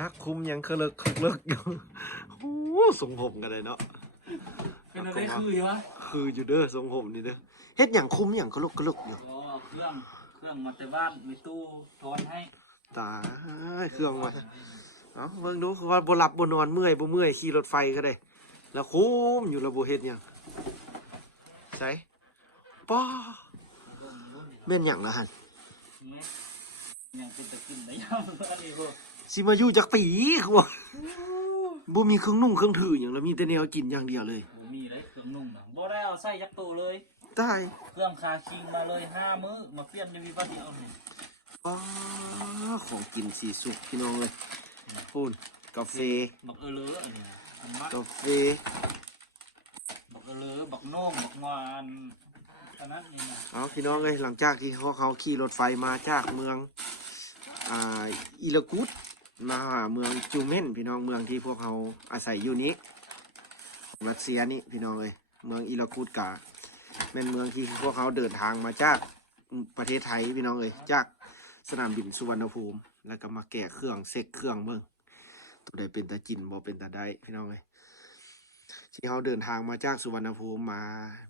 จักคุมยังเคลิกอยู่โอ้ทรงผมกันเลยเนาะเป็นอะไรคืออยู่วะคืออยู่เด้อทรงผมนี่เด้อเฮ็ดอย่างคุมอย่างเคลิกอยู่อ๋อเครื่องมาแต่บ้านมีตู้ทอนให้ตายเครื่องมาเอ้าเบิ่งดูคือว่าบ่หลับบ่นอนเมื่อยขี่รถไฟก็ได้แล้วคุมอยู่ระบบเฮ็ดหยังใส่ป้าแม่นหยังล่ะหั่นยังเป็นตะกินได้ยังอันนี้พวกสิมาอยู่จักปีคือบ่มีเครื่องนุ่งเครื่องถือหยังแล้วมีแต่แนวกินอย่างเดียวเลยมีเลยเครื่องนุ่งน่ะบ่ได้เอาใส่ยักษ์โตเลยตายเครื่องคาชิงมาเลย5 มื้อมาเปลี่ยนจะมีป้าเดียวนี่ของกินสีสุกพี่น้องเลยพูนกาแฟบักเลออันนี้กาแฟบักเลอบักโน่งบักงานอันนั้นนี่เอาพี่น้องเลยหลังจากที่เขาขี่รถไฟมาจากเมืองอิลากุตมาหาเมืองจูเมนพี่น้องเมืองที่พวกเขาอาศัยอยู่นี้รัสเซียนี่พี่น้องเลยเมืองอิลากุตกาเป็นเมืองที่พวกเขาเดินทางมาจากประเทศไทยพี่น้องเลยจากสนามบินสุวรรณภูมิแล้วก็มาแกะเครื่องเซ็กเครื่องเมืองตัวใดเป็นตาจินบ่เป็นตาได้พี่น้องเลยที่เขาเดินทางมาจากสุวรรณภูมิมา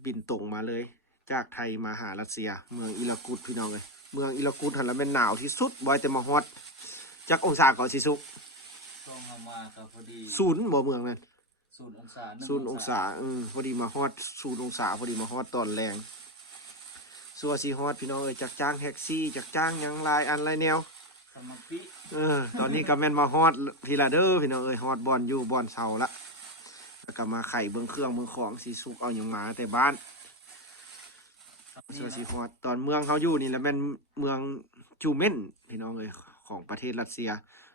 บินตรงมาเลยจากไทยมาหารัสเซียเมืองอิลากุตพี่น้องเลยเมืองอิลากุตหันแล้วเป็นหนาวที่สุดบ่อยแต่มาฮอตจักองศาก่อนสิสุต้องเอามาครับพอดีศูนย์บ่เมืองนั้น0 องศา0 องศาพอดีมาฮอต0 องศาพอดีมาฮอตตอนแรงสัวซีฮอตพี่น้องเอ้ยจากจ้างแท็กซี่จากจ้างยังลายอันลายแนวสมัครปิตอนนี้ก็แม่นมาฮอตพี่ละเด้อพี่น้องเอ้ยฮอตบอลอยู่บอลเสาละแล้วก็มาไข่เบิ้งเครื่องเบิ้งของสีสุกเอาอย่างมาแต่บ้านสัวซีฮอตตอนเมืองเขาอยู่นี่แหละแม่นเมืองจูเมนพี่น้องเอ้ยของประเทศรัสเซีย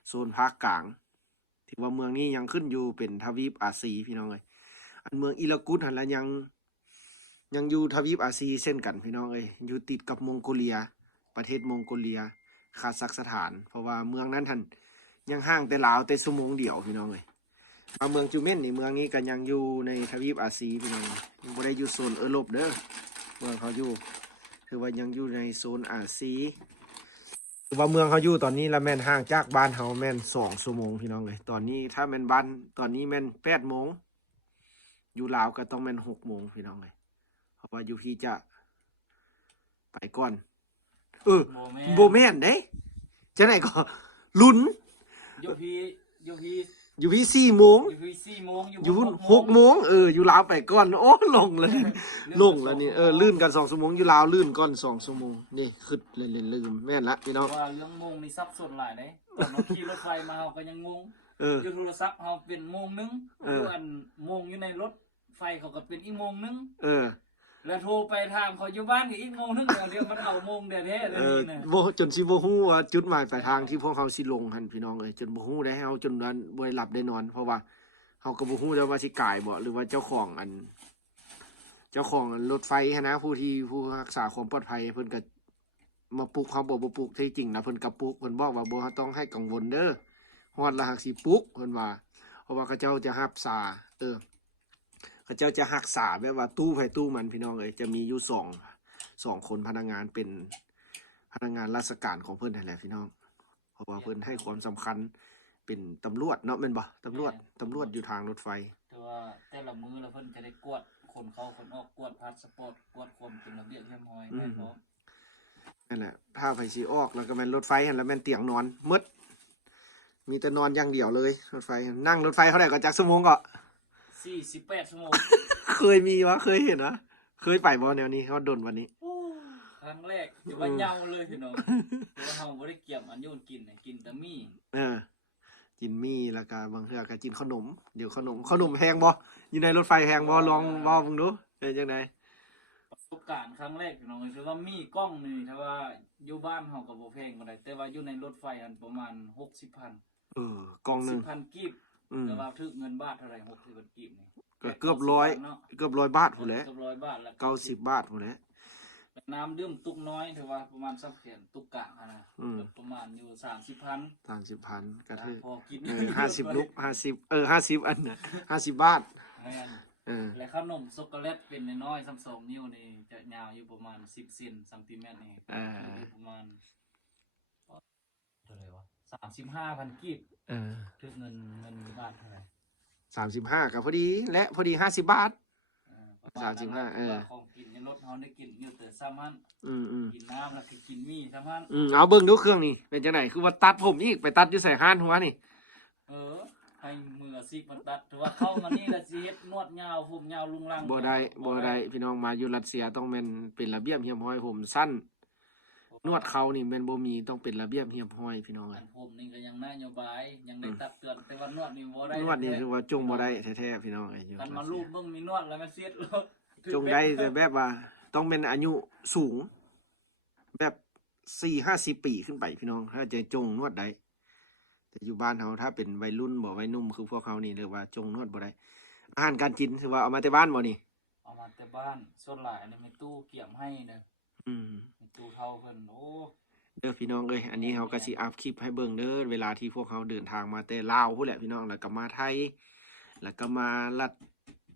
โซนภาคกลางที่ว่าเมืองนี้ยังขึ้นอยู่เป็นทวีปอาซีพี่น้องเอ้ยอันเมืองอิลากุตหันละยังอยู่ทวีปอาซีเช่นกันพี่น้องเอ้ยอยู่ติดกับมองโกเลียประเทศมองโกเลียคาซัคสถานเพราะว่าเมืองนั้นท่านยังห่างแต่ลาวแต่ชั่วโมงเดียวพี่น้องเอ้ยเมืองจูเมนนี่เมืองนี้ก็ยังอยู่ในทวีปอาซีพี่น้องยังบ่ได้อยู่โซนยุโรปเด้อเมืองเขาอยู่ถือว่ายังอยู่ในโซนอาซีถือว่าเมืองเขาอยู่ตอนนี้ละแม่นห่างจากบ้านเฮาแม่น2 ชั่วโมงพี่น้องเอ้ยตอนนี้ถ้าแม่นบ้านตอนนี้แม่น8 โมงอยู่ลาวก็ต้องแม่น6 โมงพี่น้องเอ้ยเพราะว่าอยู่พี่จะไปก่อนโบแม่นเด้จะไหนก็ลุ้นอยู่พี่4 โมงอยู่6 โมงอยู่ลาวไปก่อนโอ้ลงแล้วนี่ลื่นกัน2 ชั่วโมงอยู่ลาวลื่นก่อน2 ชั่วโมงนี่ขึ้นลืมแม่นละพี่น้องว่าเรื่องโมงนี่ซับซ้อนหลายเด้ตอนเราขี่รถไฟมาเฮาก็ยังงงอยู่โทรศัพท์เฮาเป็นโมงนึงอันโมงอยู่ในรถไฟเขาก็เป็นอีกโมงนึงแล้วโทรไปถามเขาอยู่บ้านอีกโมงนึงเดี๋ยวมันเอาโมงเดี๋ยวแท้เลยนี่บ่จนสิบ่ฮู้ว่าจุดหมายปลายทางที่พวกเขาสิลงหั่นพี่น้องเอ้ยจนบ่ฮู้ได้เฮาจนนั้นบ่ได้หลับได้นอนเพราะว่าเฮาก็บ่ฮู้ว่าสิกายบ่หรือว่าเจ้าของรถไฟหั้นนะผู้รักษาความปลอดภัยเพิ่นก็มาปลุกเขาบ่ปลุกที่จริงนะเพิ่นก็ปลุกเพิ่นบอกว่าบ่ต้องให้กังวลเด้อฮอดละหักสิปลุกเพิ่นว่าเพราะว่าเขาเจ้าจะรักษาเขาเจ้าจะรักษาแบบว่าตู้ไผตู้มันพี่น้องเอ้ยจะมีอยู่2 คนพนักงานเป็นพนักงานราชการของเพิ่นนั่นแหละพี่น้องเพราะว่าเพิ่นให้ความสำคัญเป็นตำรวจเนาะแม่นบ่ตำรวจอยู่ทางรถไฟแต่ว่าแต่ละมื้อแล้วเพิ่นจะได้กวดคนเข้าคนออกกวดพาสปอร์ตกวดคนเป็นระเบียบเรียบร้อยแม่นบ่นั่นแหละถ้าไผสิออกแล้วก็แม่นรถไฟหั่นแล้วแม่นเตียงนอนมืดมีแต่นอนอย่างเดียวเลยรถไฟนั่งรถไฟเท่าไหร่ก็จักชั่วโมงก็48 ชั่วโมงเคยมีวะเคยเห็นวะเคยไปบ่แนวนี้เขาดนวันนี้ครั้งแรกถือว่าเยาเลยพี่น้องเพราะว่าเราบ่ได้เกี่ยมอันโยนกินแต่มี่กินมี่แล้วก็บางเทื่อก็กินขนมเดี๋ยวขนมแพงบ่อยู่ในรถไฟแพงบ่ลองเว้าเบิ่งดูเป็นจังได๋ประสบการณ์ครั้งแรกพี่น้องคือว่ามี่กล้องนี่ถ้าว่าอยู่บ้านเฮาก็บ่แพงปานใดแต่ว่าอยู่ในรถไฟอันประมาณ 60,000กล่องนึง 10,000 กีบแต่ว่าถึกเงินบาทเท่าไหร่60,000 กีบนี่ก็เกือบ100 บาทพุ่นแหละเกือบ100 บาทแล้ว90 บาทพุ่นแหละน้ำดื่มตุกน้อยถือว่าประมาณสักแขนตุกกะนะประมาณอยู่30,000ก็ถือพอกิน50 ลุก50 50อันน่ะ50 บาทและขนมช็อกโกแลตเป็นน้อยๆ2 นิ้วนี่จะยาวอยู่ประมาณ10 เซนติเมตรนี่ประมาณเท่าไหร่วะ 35,000กีบถึงเงินบาทเท่าไหร่35ก็พอดีและพอดี50 บาท35ของกินในรถเฮาได้กินอยู่แต่ซ้ำหั่นกินน้ำแล้วก็กินมีซ้ำหั่นเอาเบิ่งดูเครื่องนี่เป็นจังไดคือว่าตัดผมอีกไปตัดอยู่ใส่ห้านหัวนี่ให้มืออาชีพมันตัดถือว่าเข้ามานี่ละสิเฮ็ดนวดยาวผมยาวลุงลังบ่ได้พี่น้องมาอยู่รัสเซียต้องแม่นเป็นระเบียบเรียบร้อยผมสั้นนวดเขานี่แม่นบ่มีต้องเป็นระเบียบเรียบร้อยพี่น้องผมนี่ก็ยังนโยบายยังได้ตักเตือนแต่ว่านวดนี่บ่ได้นวดนี่คือว่าจงบ่ได้แท้ๆพี่น้องกันมารูปเบิ่งมีนวดแล้วมันเสียดจงได้แต่แบบว่าต้องเป็นอายุสูงแบบ40-50 ปีขึ้นไปพี่น้องถ้าจะจงนวดได้แต่อยู่บ้านเขาถ้าเป็นวัยรุ่นบ่วัยหนุ่มคือพวกเขานี่เรียกว่าจงนวดบ่ได้อาหารการกินคือว่าเอามาแต่บ้านบ่นี่เอามาแต่บ้านส่วนหลายนี่มีตู้เกี่ยมให้เด้อมีตู้เท่าเพิ่นโอ้เด้อพี่น้องเอ้ยอันนี้เขาก็สิอัพคลิปให้เบิ่งเด้อเวลาที่พวกเขาเดินทางมาแต่ลาวพู้นแหละพี่น้องแล้วก็มาไทยแล้วก็มารัส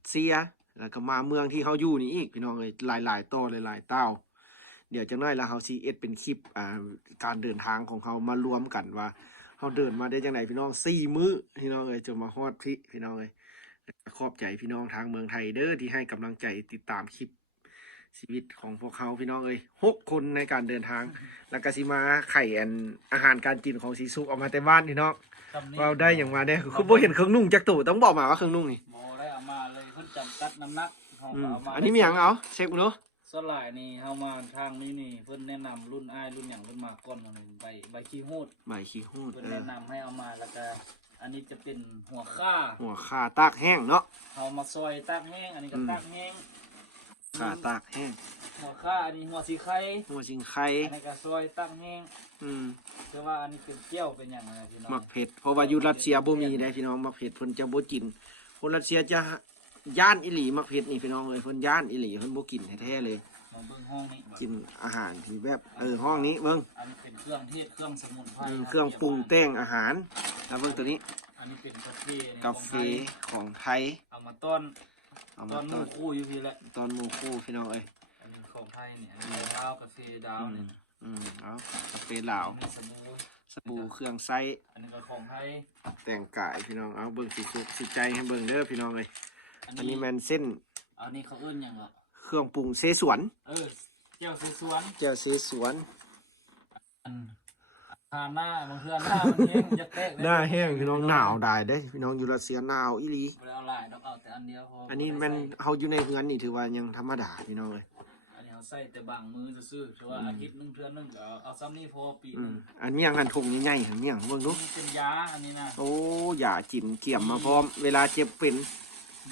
เซียแล้วก็มาเมืองที่เขาอยู่นี่อีกพี่น้องเอ้ยหลายๆต่อหลายๆเต้าเดี๋ยวจังได๋แล้วเขาสิเอ็ดเป็นคลิปการเดินทางของเขามารวมกันว่าเขาเดินมาได้จังได๋พี่น้อง4 มื้อพี่น้องเอ้ยจนมาฮอดพี่น้องเอ้ยขอบใจพี่น้องทางเมืองไทยเด้อที่ให้กำลังใจติดตามคลิปชีวิตของพวกเขาพี่น้องเอ้ย6 คนในการเดินทางแล้วก็สิมาไข่อาหารการกินของสีสุกออกมาแต่บ้านพี่น้องเราได้อย่างมาได้คือบ่เห็นเครื่องนุ่งจักตู่ต้องบอกมาว่าเครื่องนุ่งนี่บ่ได้เอามาเลยเพิ่นจำกัดน้ำหนักเอามาอันนี้มีหยังเอาเช็คดูส่วนหลายนี่เฮามาทางนี้เพิ่นแนะนำรุ่นอ้ายรุ่นหยังเพิ่นมาก่อนใบขี้หูดเพิ่นแนะนำให้เอามาแล้วก็อันนี้จะเป็นหัวข่าตากแห้งเนาะเฮามาซอยตากแห้งอันนี้ก็ตากแห้งข่าตากแห้งหัวข่าอันนี้หัวสิงไข่อันนี้ก็ซอยตากแห้งแต่ว่าอันนี้เป็นเจียวเป็นหยังไงพี่น้องมักเผ็ดเพราะว่าอยู่รัสเซียบ่มีได้พี่น้องมักเผ็ดเพิ่นจะบ่กินคนรัสเซียจะย่านอีหลีมักเผ็ดนี่พี่น้องเอ้ยเพิ่นย่านอีหลีเพิ่นบ่กินแท้ๆเลยมาเบิ่งห้องนี้กินอาหารที่แบบห้องนี้เบิ่งอันนี้เป็นเครื่องเทศเครื่องสมุนไพรเครื่องปรุงแต่งอาหารแล้วเบิ่งตัวนี้อันนี้เป็นกาแฟของไทยเอามาต้อนหมูคู่อยู่พี่แหละตอนหมูคู่พี่น้องเอ้ยอันนี้ของไทยเนี่ยดาวกาแฟดาวเนี่ยเอากาแฟลาวสบู่เครื่องไซอันนี้ก็ของไทยแต่งกายพี่น้องเอาเบิ่งสิสุกสิใจให้เบิ่งเด้อพี่น้องเอ้ยอันนี้แมนเส้นอันนี้เขาเอิ้นหยังเหรอเครื่องปรุงเสฉวนเจียวเสฉวนหน้าบางเทื่อหน้ามันแห้งจะแตกหน้าแห้งพี่น้องหนาวได้เด้พี่น้องอยู่รัสเซียหนาวอีหลีบ่ได้เอาหลายดอกเอาแต่อันเดียวพออันนี้มันเฮาอยู่ในเฮือนนี่ถือว่ายังธรรมดาพี่น้องเอ้ยอันนี้เอาใส่แต่บางมือซื่อๆถือว่าอาทิตย์นึงเทื่อนึงก็เอาซ้ำนี้พอปีนึงอันนี้ยังถุงใหญ่ๆอันนี้เบิ่งดูเป็นยาอันนี้นะโอ้ยาจินเกี่ยมมาพร้อมเวลาเจ็บเป็น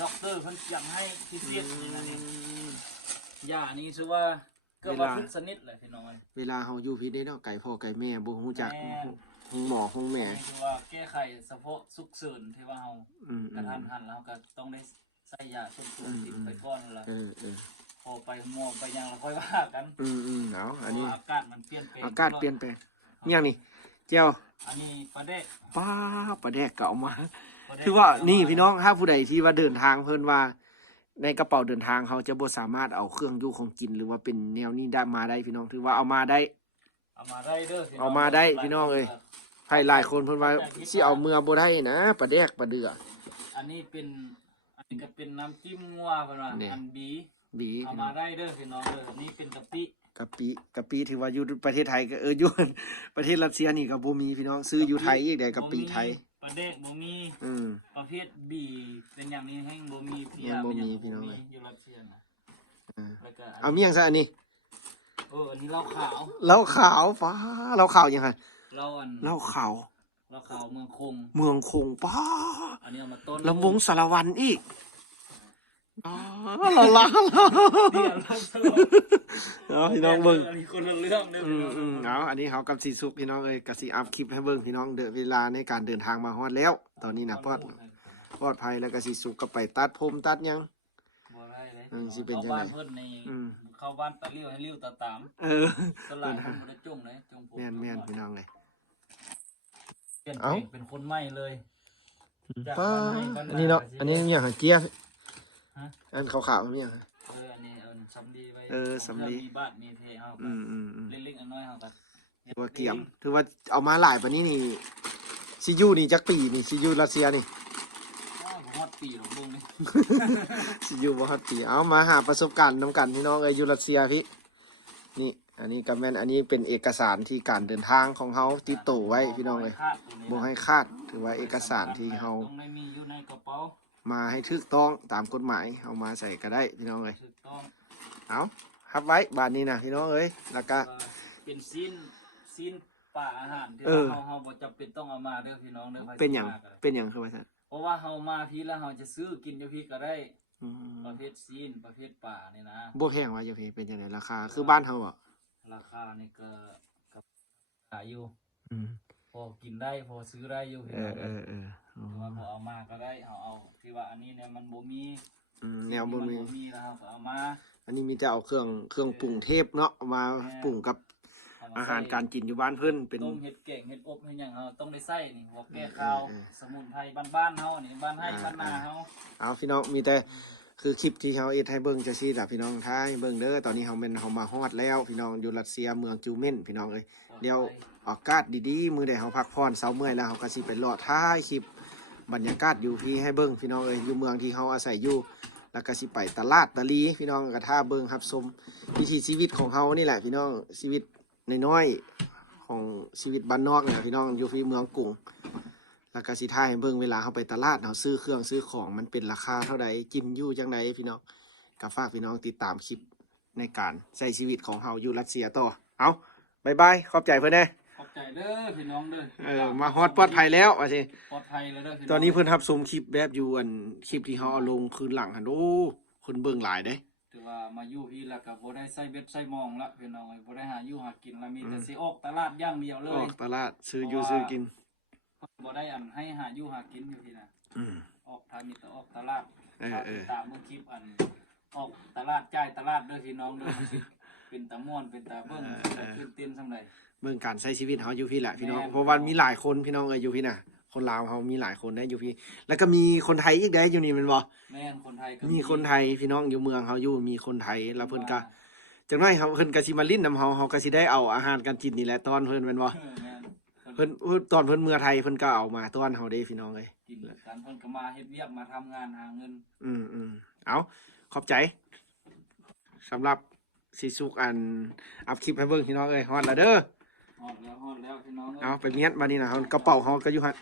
ด็อกเตอร์เพิ่นจังให้พิเศษนี่นะนี่ยานี้ชื่อว่าก็ว่าทุกชนิดแหละพี่น้องเวลาเฮาอยู่พี่ได้เนาะไก่พ่อไก่แม่บ่ฮู้จักหมอของแม่คือว่าแก้ไขเฉพาะสุกเสริญที่ว่าเฮากระทันหันแล้วก็ต้องได้ใส่ยาต้มตุนติดไปก่อนล่ะพอไปหม้อไปยังแล้วค่อยว่ากันเอาอันนี้อากาศมันเปลี่ยนแปลงอย่างนี้เจียวอันนี้ปลาแดกปลาแดกเก่ามาคือว่านี่พี่น้องถ้าผู้ใดที่ว่าเดินทางเพิ่นว่าในกระเป๋าเดินทางเขาจะบ่สามารถเอาเครื่องอยู่ของกินหรือว่าเป็นแนวนี้ได้มาได้พี่น้องถือว่าเอามาได้เด้อเอามาได้พี่น้องเอ้ยไผหลายคนเพิ่นว่าสิเอาเมื่อบ่ได้นะปลาแดกปลาเดืออันนี้ก็เป็นน้ำจิ้มงัวเพิ่นว่าอันบีเอามาได้เด้อพี่น้องเด้อนี่เป็นกะปิถือว่าอยู่ประเทศไทยก็อยู่ประเทศรัสเซียนี่ก็บ่มีพี่น้องซื้ออยู่ไทยอีกได้กะปิไทยปลาแดกบ่มีประเภทบีเป็นอย่างนี้แห้งบ่มีเพียบ่มีพี่น้องอยู่รัสเซียนะแล้วก็เอามีหยังซะอันนี้อันนี้เหล้าขาวเหล้าขาวฟ้าเหล้าขาวยังไงเหล้าขาวเมืองคงป้าอันนี้เอามาต้นลำวงสารวันอีกเราล้าพี่น้องเบิ่งอันนี้คนละเรื่องเด้ออันนี้เขากับสีสุกพี่น้องกะสิอัพคลิปให้เบิ่งพี่น้องเด้อเวลาในการเดินทางมาฮอดแล้วตอนนี้นะปลอดภัยแล้วก็สีสุกก็ไปตัดผมตัดยังบ่ได้เลยสิเป็นจังได๋เข้าบ้านตะลิ้วให้ลิ้วตาตามตลาดคนบ่ได้จุ่มเลยจุ่มผมแม่นพี่น้องเลยเป็นคนใหม่เลยอันนี้เนาะอันนี้อย่างเกียร์อันขาวๆนี่อย่างอันนี้สำลีไว้สำลีมีบ้านมีเทเฮาเล็กๆน้อยๆเฮาก็ ถือว่าเกี่ยมถือว่าเอามาหลายปานนี้นี่ซิอยูนี่จักปีนี่ซิอยูรัสเซียนี่ ฮอดปีของลุงนี่ ซิอยูบ่ฮอดปีเอามาหาประสบการณ์นำกันพี่น้องเอ้ยอยู่รัสเซียพี่นี่อันนี้ก็แม่นอันนี้เป็นเอกสารที่การเดินทางของเฮาติดตัวไว้พี่น้องเอ้ยบ่ให้คาดถือว่าเอกสารที่เฮา ต้องได้มีอยู่ในกระเป๋า มาให้ถูกต้องตามกฎหมายเอามาใส่ก็ได้พี่น้องเอ้ย ถูกต้อง เอาฮับไว้บาดนี้นะพี่น้องเอ้ยแล้วก็ เป็นซีนป่าอาหารที่ เออ เฮาบ่จำเป็นต้องเอามาเด้อพี่น้องเด้อ เป็นหยังเป็นหยังคือว่าซั่น เพราะว่าเฮามาพี่แล้วเฮาจะซื้อกินอยู่พี่ก็ได้ อืม ประเภทซีนประเภทป่านี่นะ บ่แพงว่าอยู่พี่เป็นจังไดราคาคือบ้านเฮาบ่ ราคานี่ก็ขายอยู่ อืม พอกินได้พอซื้อได้อยู่พี่ เอ น้อ อง เอ เด้อ อเอออ๋อ หรือว่าพอเอามาก็ได้เอาที่ว่าอันนี้เนี่ยมันบ่มี แนวบ่มี นบ่มีแล้วก็เอามา อันนี้มีแต่เอาเครื่องปรุงเทพเนาะเอามาปรุงกับอาหารการกินอยู่บ้านเพิ่นเป็น ต้มเห็ดแกงเห็ดอบเฮ็ดหยังเฮาต้องได้ใส่นี่หัวแก้ข้าว เออ สมุนไพรบ้านๆเฮานี่บ้านให้บ้านนาเฮา เอาพี่น้องมีแต่คือคลิปที่เฮาเอ็ดให้เบิ่งจังซี่ล่ะพี่น้องท้ายเบิ่งเด้อตอนนี้เฮาแม่นเฮามาฮอดแล้วพี่น้องอยู่รัสเซียเมืองจูเม่นพี่น้องเอ้ยเดี๋ยวอากาศดีๆมื้อใดเฮาพักผ่อนเช้าเมื่อยแล้วเฮาก็สิไปรอท้ายคลิปบรรยากาศอยู่พี่ให้เบิ่งพี่น้องเอ้ยอยู่เมืองที่เฮาอาศัยอยู่แล้วก็สิไปตลาดตะลีพี่น้องก็ท่าเบิ่งรับชมวิถีชีวิตของเฮานี่แหละพี่น้องชีวิตน้อยๆของชีวิตบ้านนอกเนี่ยพี่น้องอยู่ที่เมืองกรุง แล้วก็สิท่ายให้เบิ่งเวลาเขาไปตลาดเขาซื้อเครื่องซื้อของมันเป็นราคาเท่าใดกินอยู่จังไดพี่น้องก็ฝากพี่น้องติดตามคลิปในการใช้ชีวิตของเฮาอยู่รัสเซียต่อเอาบายบายขอบใจเพิ่นเด้ ขอบใจเด้อพี่น้องเด้อ มาฮอดปลอดภัยแล้วว่าสิ ปลอดภัยแล้วเด้อพี่ ตอนนี้เพิ่นรับชมคลิปแบบอยู่อันคลิปที่เฮาเอาลงคืนหลังหั่นโอ้คนเบิ่งหลายเด้ ถือว่ามาอยู่พี่แล้วก็บ่ได้ใส่เบ็ดใส่มองละพี่น้องเอ้ยบ่ได้หาอยู่หากินแล้วมีแต่สิออกตลาดอย่างเดียวเล อย อกตลาดซื้ออยู่ซื้อกิน บ่ได้อันให้หาอยู่หากินอยู่พี่นะ อืม ออกทางมีแต่ออกตลาด เออ ตามเมื่อคลิปอันออกตลาดจ่ายตลาดเด้อพี่น้องเด้อมันสิเป็นตะม่วนเป็นตะเบิ่งตื่นเต้นซำใด เบิ่งการใช้ชีวิตเฮาอยู่พี่แหละพี่น้อง แม่น เพราะว่ามีหลายคนพี่น้องเอ้ยอยู่พี่น่ะ คนลาวเฮามีหลายคนได้อยู่พี่ แล้วก็มีคนไทยอีกได้อยู่นี่แม่นบ่ แม่นคนไทยก็ มีคนไทยพี่น้องอยู่เมืองเฮาอยู่มีคนไทยแล้วเพิ่นก็จังน้อยเฮาเพิ่นก็สิมาลิ้นนำเฮาก็สิได้เอาอาหารการกินนี่แหละตอนเพิ่นแม่นบ่ แม่น เพิ่นตอนเพิ่นเมืองไทยเพิ่นก็เอามาต้อนเฮาเด้พี่น้องเอ้ย กินกันเพิ่นก็มาเฮ็ดเวียกมาทำงานหาเงิน เอาขอบใจสำหรับสิสุกอันอัพคลิปให้เบิ่งพี่น้องเอ้ยฮอดแล้วเด้อ ฮอดแล้วพี่น้องเอ้ย เอาไปเมียนบัดนี้นะเฮากระเป๋าเฮาก็อยู่หั่น